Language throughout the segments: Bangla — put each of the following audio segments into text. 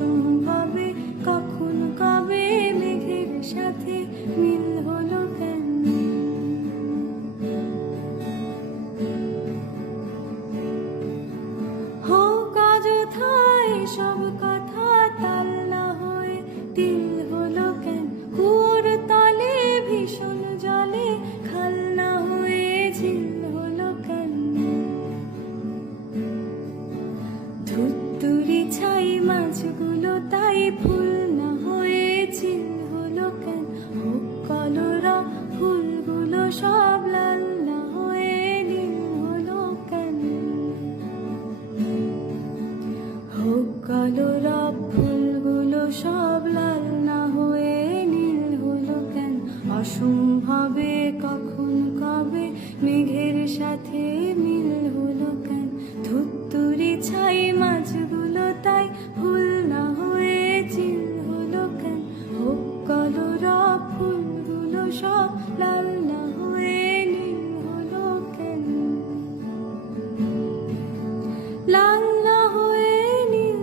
অসম্ভবে কখন কবে মেঘের সাথে মিল হলো কেন? হোক অযথায় সব কথা, তাল না হয়ে তিল হলো কেন? কুয়োর তলে ভীষণ জলে খাল না হয়ে ঝিল হলো কেন? ধুত্তুরি ছাই মাছগুলো তাই ফুল না হয়ে ঝিল হলো কেন? হোক কলরা ফুলগুলো সব লাল না হয়ে নীল হলো কেন? হোক কলরা ফুলগুলো সব লাল না হয়ে নীল হলো কেন? অসম্ভবে কখন কবে মেঘের সাথে মিল হলো কেন? ধুত্তুরি ছাই মাছগুলো তাই ফুল না হয়ে ঝিল হলো কেন? হোক কলরা ফুলগুলো সব লাল না হয়ে নীল হলো কেন? লাল না হয়ে নীল,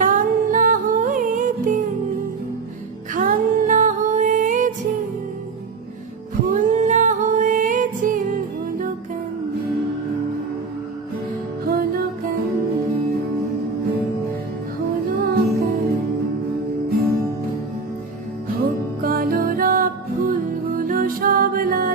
তাল না হয়ে তিল, খাল না হয়ে ঝিল, ফুল না হয়ে ঝিল হলো কেন? হলো কেন? হলো কেন? হোক কলরা ফুলগুলো সব লাল